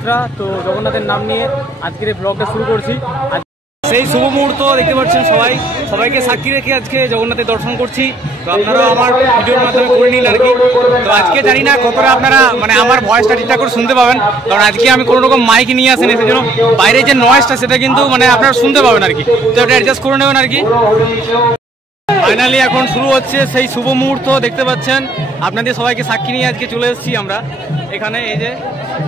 যাত্রা। তো জগন্নাথের নাম নিয়ে আজকের এই ব্লগটা শুরু করছি। সেই শুভ মুহূর্ত দেখতে পাচ্ছেন সবাইকে সাক্ষী রেখে আজকে জগন্নাথের দর্শন করছি। তো আপনারা আমার ভিডিওর মাধ্যমে করে নিন আর কি। তো আজকে জানি না কতটা আপনারা মানে আমার ভয়েসটা ঠিকঠাক করে শুনতে পাবেন, কারণ আজকে আমি কোনো রকম মাইক নিয়ে আসিনি, সেই জন্য বাইরে যে নয়েজটা সেটা কিন্তু মানে আপনারা শুনতে পাবেন আর কি। তো এটা অ্যাডজাস্ট করে নেবেন আর কি। ফাইনালি এখন শুরু হচ্ছে সেই শুভ মুহূর্ত, দেখতে পাচ্ছেন আপনাদের সবাইকে সাক্ষী নিয়ে আজকে চলে এসেছি আমরা এখানে। এই যে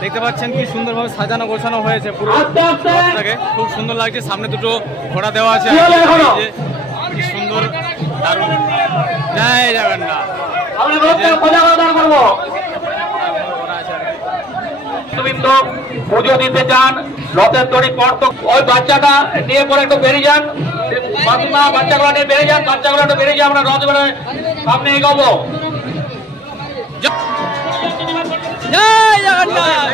দেখতে পাচ্ছেন কি সুন্দরভাবে সাজানো গোছানো হয়েছে পুরো রথটাকে, খুব সুন্দর লাগছে। সামনে দুটো ঘোড়া দেওয়া আছে, কি সুন্দর, দারুণ। জয় জগন্নাথ। পুজো দিতে চান, রথের দড়ি পর্ত ওই বাচ্চাটা নিয়ে পরে একটু বেরিয়ে যান, বাচ্চাগুলো নিয়ে বেরিয়ে যান, বাচ্চাগুলো একটু বেরিয়ে যান, আমরা রথ বেরোয় সামনে এগোবো। জয় জগন্নাথ।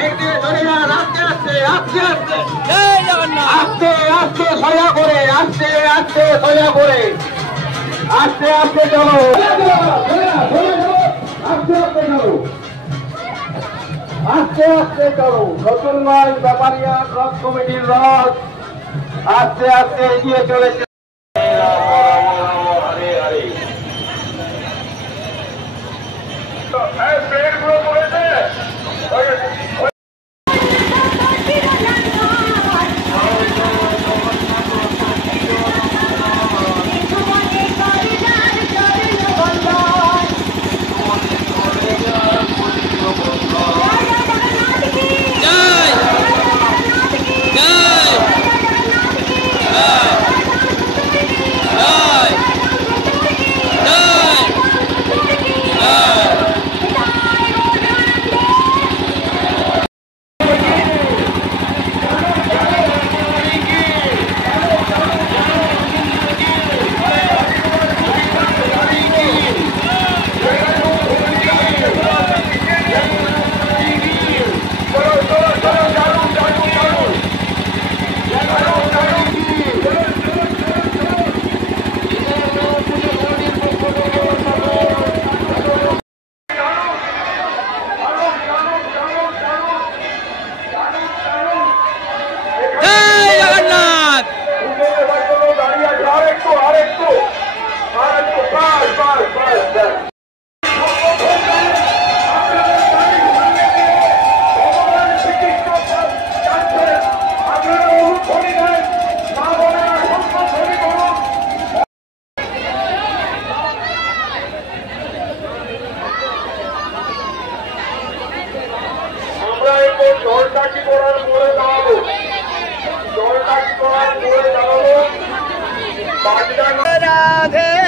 আস্তে আস্তে সোজা করে, আস্তে আস্তে সোজা করে, আস্তে আস্তে চলো, আস্তে আস্তে চলো, আস্তে আস্তে চলো। নতুনগঞ্জ ব্যাপারিয়া রথ কমিটির রথ আস্তে আস্তে এগিয়ে চলেছে। রাধে